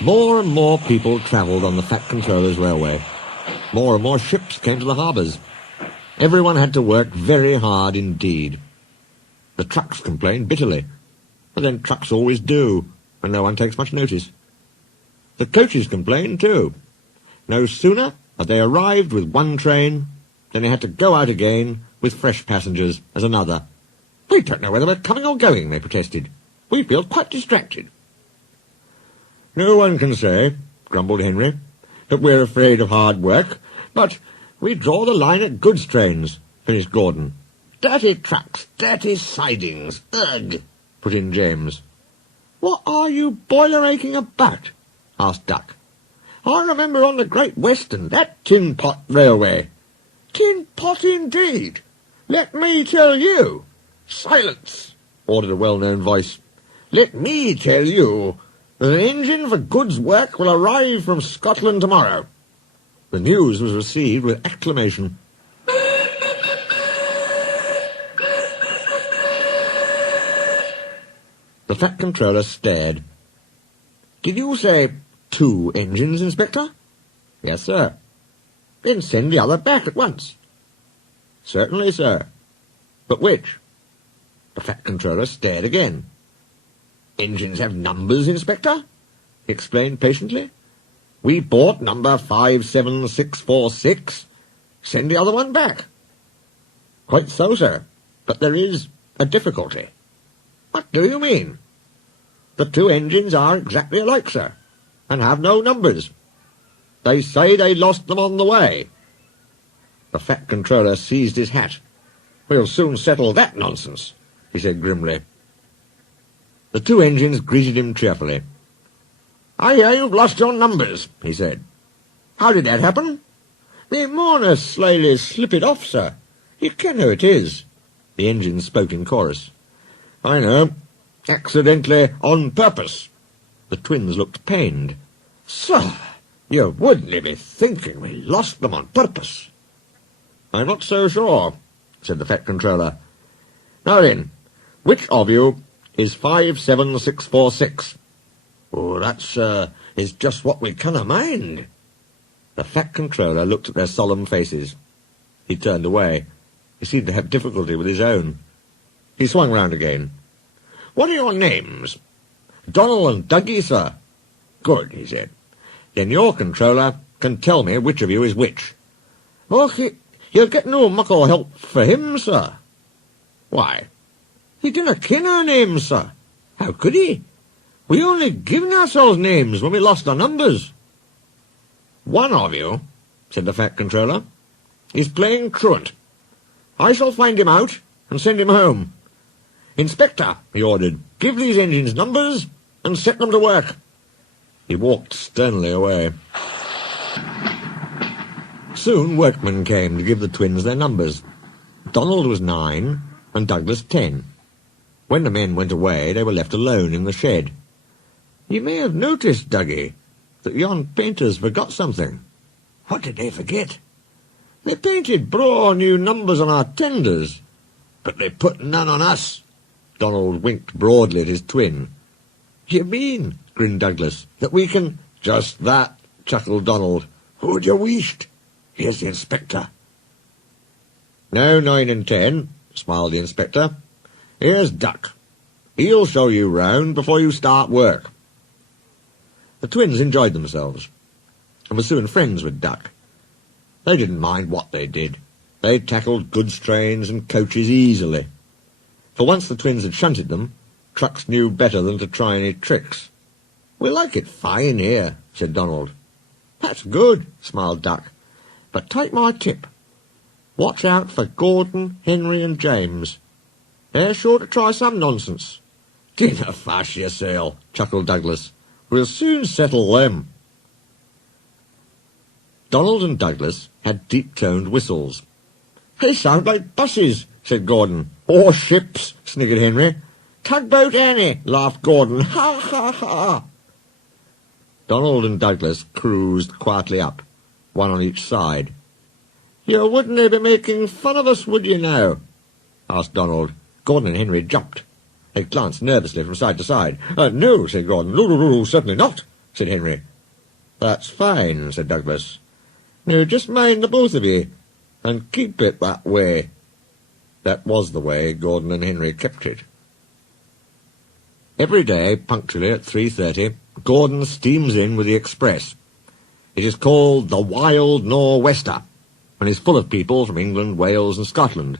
More and more people travelled on the Fat Controller's railway. More and more ships came to the harbours. Everyone had to work very hard indeed. The trucks complained bitterly, but then trucks always do, and no one takes much notice. The coaches complained too. No sooner had they arrived with one train than they had to go out again with fresh passengers as another. "We don't know whether we're coming or going," they protested. "We feel quite distracted." "No one can say," grumbled Henry, "that we're afraid of hard work, but we draw the line at goods trains," finished Gordon. "Dirty trucks, dirty sidings, ugh," put in James. "What are you boiler-aching about?" asked Duck. "I remember on the Great Western, that tin pot railway." "Tin pot indeed! Let me tell you—" "Silence!" ordered a well-known voice. "Let me tell you that an engine for goods work will arrive from Scotland tomorrow." The news was received with acclamation. The Fat Controller stared. "Did you say 2 engines, Inspector?" "Yes, sir." "Then send the other back at once." "Certainly, sir." "But which?" The Fat Controller stared again. "Engines have numbers, Inspector," he explained patiently. "We bought number 57646. Send the other one back." "Quite so, sir, but there is a difficulty." "What do you mean?" "The 2 engines are exactly alike, sir, and have no numbers. They say they lost them on the way." The Fat Controller seized his hat. "We'll soon settle that nonsense," he said grimly. The 2 engines greeted him cheerfully. "I hear you've lost your numbers," he said. "How did that happen?" "The mourner slyly slip it off, sir. You ken how it is." The engines spoke in chorus. "I know. Accidentally, on purpose." The twins looked pained. "Sir, you wouldn't be thinking we lost them on purpose." "I'm not so sure," said the Fat Controller. "Now then, which of you is 57646? "Oh, that, sir, is just what we canna mind." The Fat Controller looked at their solemn faces. He turned away. He seemed to have difficulty with his own. He swung round again. "What are your names?" "Donald and Dougie, sir." "Good," he said. "Then your controller can tell me which of you is which." "Oh, you'll get no muckle help for him, sir." "Why?" "He didn't ken our names, sir. How could he? We only given ourselves names when we lost our numbers." "One of you," said the Fat Controller, "is playing truant. I shall find him out and send him home. Inspector," he ordered, "give these engines numbers and set them to work." He walked sternly away. Soon workmen came to give the twins their numbers. Donald was 9 and Douglas 10. When the men went away, they were left alone in the shed. "You may have noticed, Dougie, that yon painters forgot something." "What did they forget?" "They painted braw new numbers on our tenders, but they put none on us." Donald winked broadly at his twin. "You mean," grinned Douglas, "that we can—" "Just that," chuckled Donald. "Who'd you wished? Here's the Inspector." "No 9 and 10, smiled the Inspector. "Here's Duck. He'll show you round before you start work." The twins enjoyed themselves, and were soon friends with Duck. They didn't mind what they did. They tackled goods trains and coaches easily. For once the twins had shunted them, trucks knew better than to try any tricks. "We like it fine here," said Donald. "That's good," smiled Duck. "But take my tip. Watch out for Gordon, Henry and James. They're sure to try some nonsense." "Dinna fash yourself," chuckled Douglas. "We'll soon settle them." Donald and Douglas had deep-toned whistles. "They sound like buses," said Gordon. "Or ships," sniggered Henry. "Tugboat Annie," laughed Gordon. "Ha, ha, ha." Donald and Douglas cruised quietly up, one on each side. "You wouldn't be making fun of us, would you now?" asked Donald. Gordon and Henry jumped. They glanced nervously from side to side. "No," said Gordon. "No, certainly not," said Henry. "That's fine," said Douglas. "Now just mind the both of ye, and keep it that way." That was the way Gordon and Henry kept it. Every day, punctually at 3:30, Gordon steams in with the express. It is called the Wild Nor'Wester, and is full of people from England, Wales, and Scotland.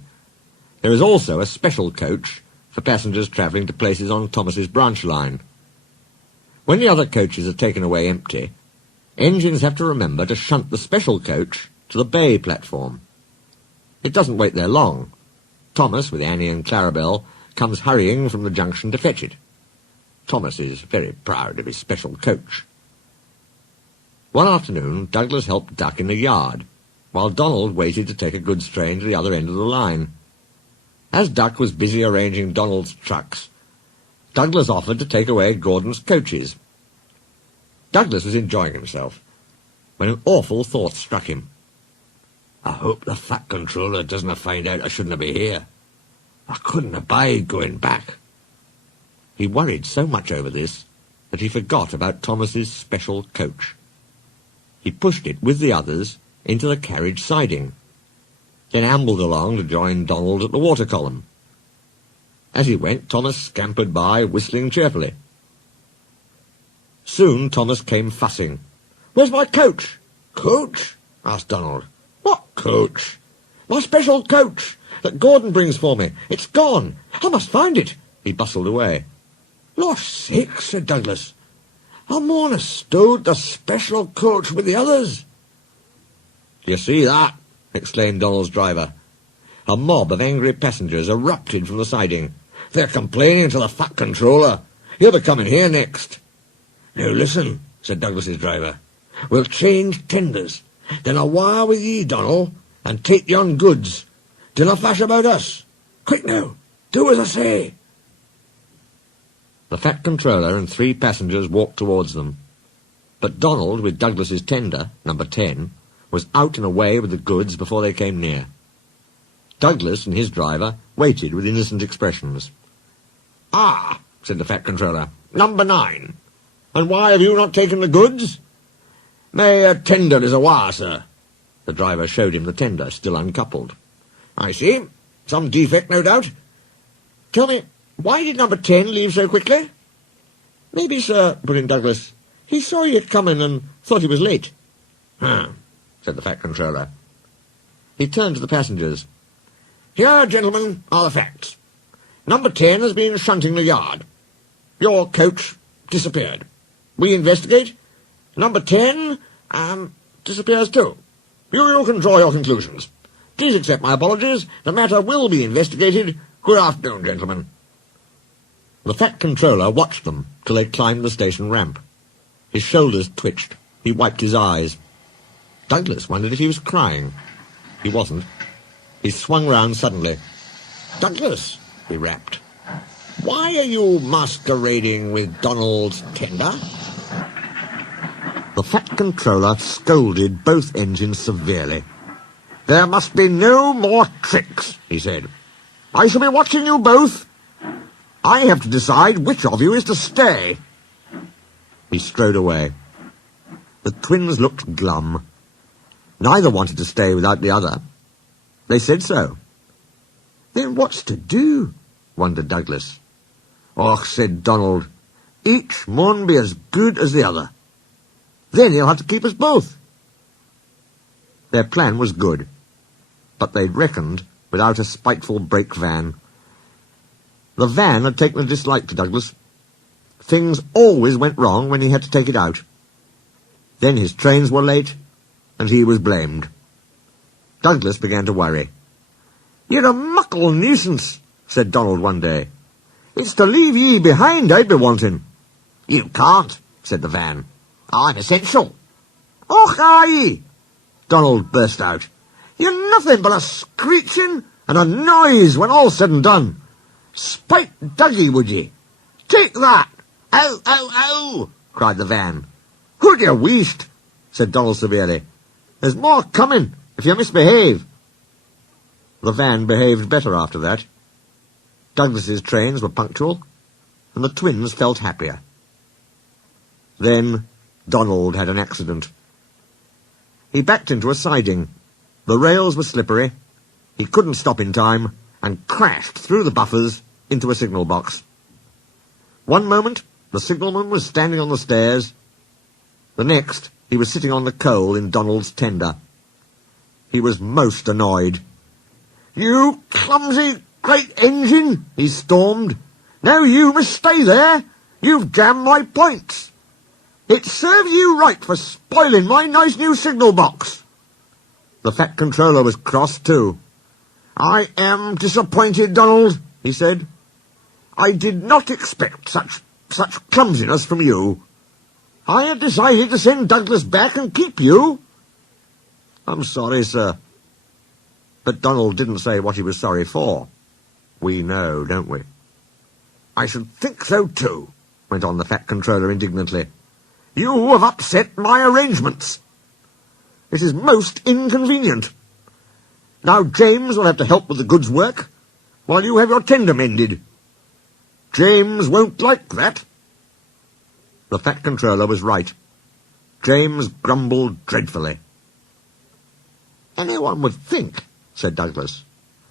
There is also a special coach for passengers travelling to places on Thomas's branch line. When the other coaches are taken away empty, engines have to remember to shunt the special coach to the bay platform. It doesn't wait there long. Thomas, with Annie and Clarabelle, comes hurrying from the junction to fetch it. Thomas is very proud of his special coach. One afternoon, Douglas helped Duck in the yard, while Donald waited to take a goods train to the other end of the line. As Duck was busy arranging Donald's trucks, Douglas offered to take away Gordon's coaches. Douglas was enjoying himself, when an awful thought struck him. "I hope the Fat Controller doesn't find out I shouldn't be here. I couldn't abide going back." He worried so much over this that he forgot about Thomas's special coach. He pushed it with the others into the carriage siding, then ambled along to join Donald at the water column. As he went, Thomas scampered by, whistling cheerfully. Soon Thomas came fussing. "Where's my coach?" "Coach?" asked Donald. "What coach?" "My special coach that Gordon brings for me. It's gone. I must find it." He bustled away. "Losh sakes," said Douglas. "I mourn have stowed the special coach with the others." "You see that?" exclaimed Donald's driver. A mob of angry passengers erupted from the siding. "They're complaining to the Fat Controller. He'll be coming here next." "Now listen," said Douglas's driver. "We'll change tenders. Then I'll wire with ye, Donald, and take yon goods. Dinna fash about us. Quick now, do as I say." The Fat Controller and 3 passengers walked towards them. But Donald, with Douglas's tender, number 10, was out and away with the goods before they came near. Douglas and his driver waited with innocent expressions. "Ah," said the Fat Controller, "number 9. And why have you not taken the goods?" "My tender is awa, sir." The driver showed him the tender, still uncoupled. "I see. Some defect, no doubt. Tell me, why did number 10 leave so quickly?" "Maybe, sir," put in Douglas, "he saw you coming and thought he was late." Said the Fat Controller. He turned to the passengers. "Here, gentlemen, are the facts. Number 10 has been shunting the yard. Your coach disappeared. We investigate. Number 10, disappears too. You can draw your conclusions. Please accept my apologies. The matter will be investigated. Good afternoon, gentlemen." The Fat Controller watched them till they climbed the station ramp. His shoulders twitched. He wiped his eyes. Douglas wondered if he was crying. He wasn't. He swung round suddenly. "Douglas," he rapped, "why are you masquerading with Donald's tender?" The Fat Controller scolded both engines severely. "There must be no more tricks," he said. "I shall be watching you both. I have to decide which of you is to stay." He strode away. The twins looked glum. Neither wanted to stay without the other. They said so. "Then what's to do?" wondered Douglas. "Och," said Donald, "each mun be as good as the other. Then he'll have to keep us both." Their plan was good, but they'd reckoned without a spiteful brake van. The van had taken a dislike to Douglas. Things always went wrong when he had to take it out. Then his trains were late, and he was blamed. Douglas began to worry. "You're a muckle nuisance," said Donald one day. "It's to leave ye behind I'd be wanting." "You can't," said the van. "I'm essential." "Och, aye!" Donald burst out. "You're nothing but a screeching and a noise when all's said and done. Spite Dougie, would ye? Take that!" "Ow, ow, ow!" cried the van. "Who'd you weest?" said Donald severely. "There's more coming if you misbehave." The van behaved better after that. Douglas's trains were punctual, and the twins felt happier. Then Donald had an accident. He backed into a siding. The rails were slippery. He couldn't stop in time and crashed through the buffers into a signal box. One moment, the signalman was standing on the stairs. The next, he was sitting on the coal in Donald's tender. He was most annoyed. "You clumsy great engine," he stormed. "Now you must stay there. You've jammed my points. It serves you right for spoiling my nice new signal box." The fat controller was cross too. "I am disappointed, Donald," he said. "I did not expect such clumsiness from you. I had decided to send Douglas back and keep you." "I'm sorry, sir." But Donald didn't say what he was sorry for. We know, don't we? "I should think so too," went on the fat controller indignantly. "You have upset my arrangements. It is most inconvenient. Now James will have to help with the goods work, while you have your tender mended. James won't like that." The fat controller was right. James grumbled dreadfully. "Anyone would think," said Douglas,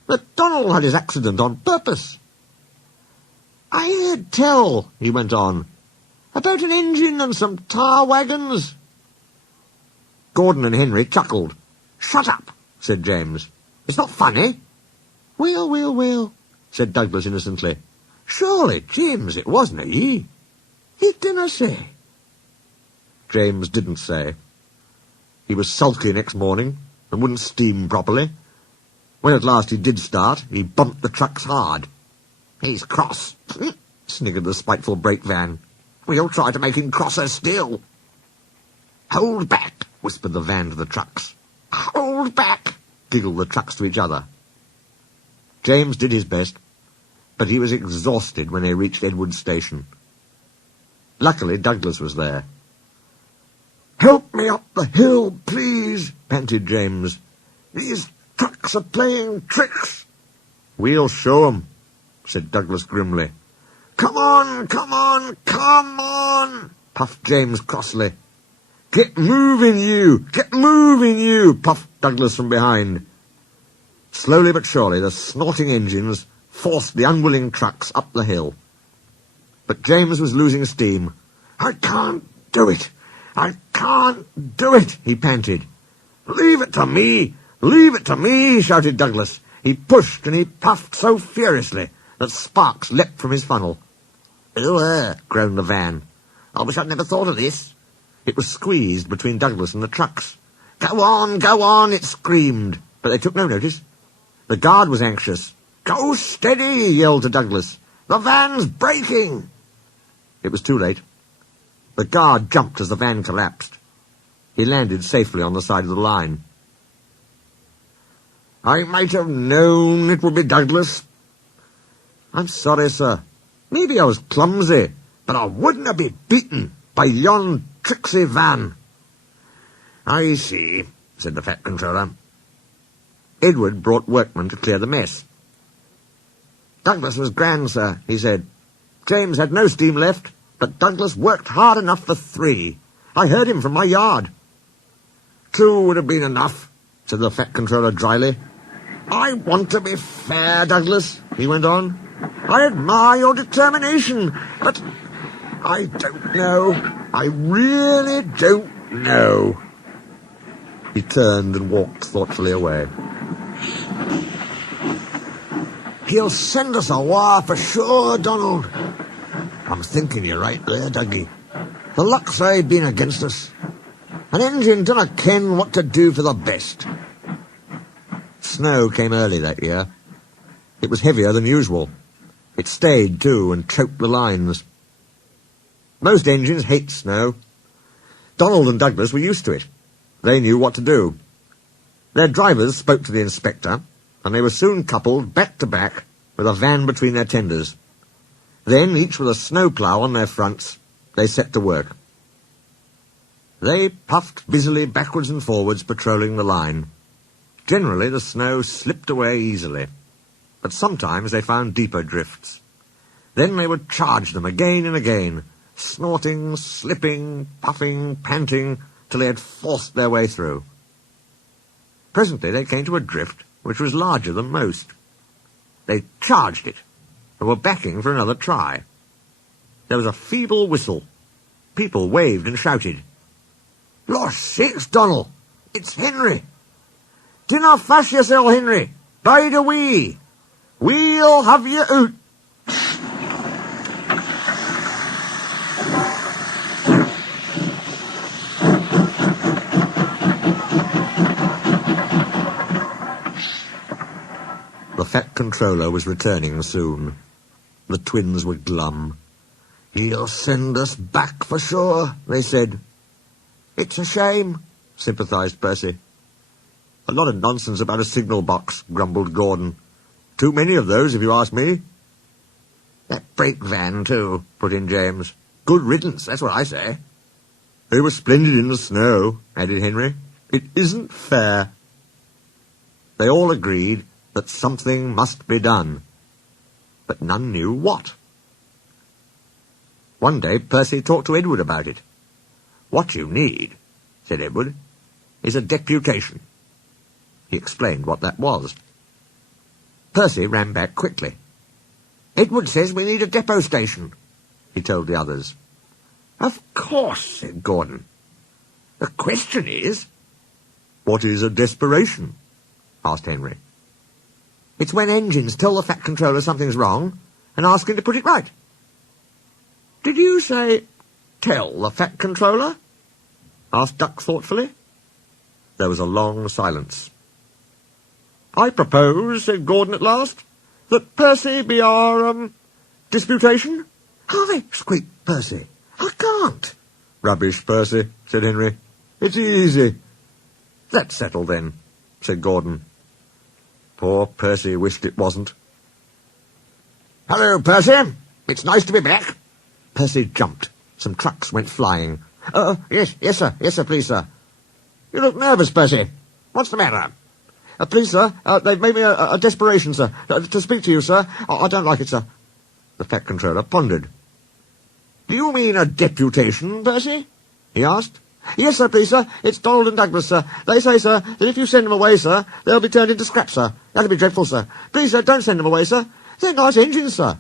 "that Donald had his accident on purpose. I heard tell," he went on, "about an engine and some tar wagons." Gordon and Henry chuckled. "Shut up," said James. "It's not funny." Well, said Douglas innocently. "Surely, James, it wasn't he? He didn't say." James didn't say. He was sulky next morning and wouldn't steam properly. When at last he did start, he bumped the trucks hard. "He's cross," sniggered the spiteful brake van. "We'll try to make him crosser still." "Hold back," whispered the van to the trucks. "Hold back," giggled the trucks to each other. James did his best, but he was exhausted when they reached Edward Station. Luckily, Douglas was there. "Help me up the hill, please," panted James. "These trucks are playing tricks." "We'll show 'em," said Douglas grimly. Come on, puffed James crossly. Get moving, you, puffed Douglas from behind. Slowly but surely the snorting engines forced the unwilling trucks up the hill. But James was losing steam. "I can't do it, he panted. Leave it to me, shouted Douglas. He pushed and he puffed so furiously that sparks leapt from his funnel. Groaned the van. I wish I'd never thought of this. It was squeezed between Douglas and the trucks. Go on, it screamed, but they took no notice. The guard was anxious. Go steady, he yelled to Douglas. The van's breaking. It was too late. The guard jumped as the van collapsed. He landed safely on the side of the line. I might have known it would be Douglas. I'm sorry, sir. Maybe I was clumsy, but I wouldn't have been beaten by yon tricksy van. I see, said the fat controller. Edward brought workmen to clear the mess. Douglas was grand, sir, he said. James had no steam left, but Douglas worked hard enough for 3. I heard him from my yard. 2 would have been enough, said the fat controller dryly. I want to be fair, Douglas, he went on. I admire your determination, but I don't know. I really don't know. He turned and walked thoughtfully away. He'll send us a wire for sure, Donald. I'm thinking you're right there, Dougie. The luck's aye been against us. An engine dinna ken what to do for the best. Snow came early that year. It was heavier than usual. It stayed, too, and choked the lines. Most engines hate snow. Donald and Douglas were used to it. They knew what to do. Their drivers spoke to the inspector, and they were soon coupled back to back with a van between their tenders. Then, each with a snowplough on their fronts, they set to work. They puffed busily backwards and forwards, patrolling the line. Generally, the snow slipped away easily, but sometimes they found deeper drifts. Then they would charge them again and again, snorting, slipping, puffing, panting, till they had forced their way through. Presently they came to a drift which was larger than most. They charged it, and were backing for another try. There was a feeble whistle. People waved and shouted. "Losh sakes, Donald! It's Henry! Dinna fash yourself, Henry! Bide a wee! We'll have you out!" The Fat Controller was returning soon. The twins were glum. "He'll send us back for sure," they said. "It's a shame," sympathised Percy. "A lot of nonsense about a signal box," grumbled Gordon. "Too many of those, if you ask me." "That brake van, too," put in James. "Good riddance, that's what I say." "They were splendid in the snow," added Henry. "It isn't fair." They all agreed that something must be done, but none knew what. One day Percy talked to Edward about it. "What you need," said Edward, "is a deputation." He explained what that was. Percy ran back quickly. "Edward says we need a depot station," he told the others. "Of course," said Gordon. "The question is—" "What is a desperation?" asked Henry. "It's when engines tell the Fat Controller something's wrong and ask him to put it right." "Did you say, tell the Fat Controller?" asked Duck thoughtfully. There was a long silence. "I propose," said Gordon at last, "that Percy be our, disputation." "Hi!" squeaked Percy. "I can't." "Rubbish, Percy," said Henry. "It's easy." "That's settled then," said Gordon. Poor Percy wished it wasn't. "Hello, Percy. It's nice to be back." Percy jumped. Some trucks went flying. Yes, sir, please, sir." "You look nervous, Percy. What's the matter?" "Please, sir, they've made me a desperation, sir. To speak to you, sir. I don't like it, sir." The Fat Controller pondered. "Do you mean a deputation, Percy?" he asked. "Yes, sir, please, sir. It's Donald and Douglas, sir. They say, sir, that if you send them away, sir, they'll be turned into scrap, sir. That'll be dreadful, sir. Please, sir, don't send them away, sir. They're nice engines, sir."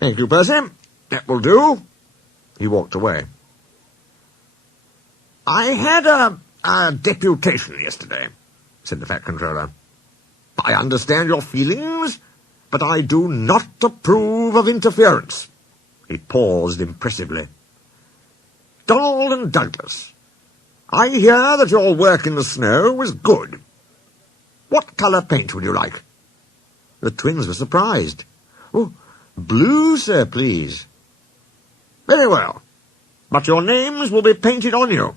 "Thank you, Percy. That will do." He walked away. "I had a deputation yesterday," said the Fat Controller. "I understand your feelings, but I do not approve of interference." He paused impressively. "Donald and Douglas, I hear that your work in the snow was good. What colour paint would you like?" The twins were surprised. "Oh, blue, sir, please." "Very well, but your names will be painted on you.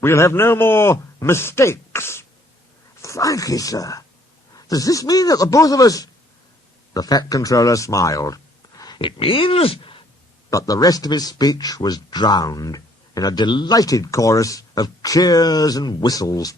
We'll have no more mistakes." "Thank you, sir. Does this mean that the both of us—" The Fat Controller smiled. "It means—" But the rest of his speech was drowned in a delighted chorus of cheers and whistles.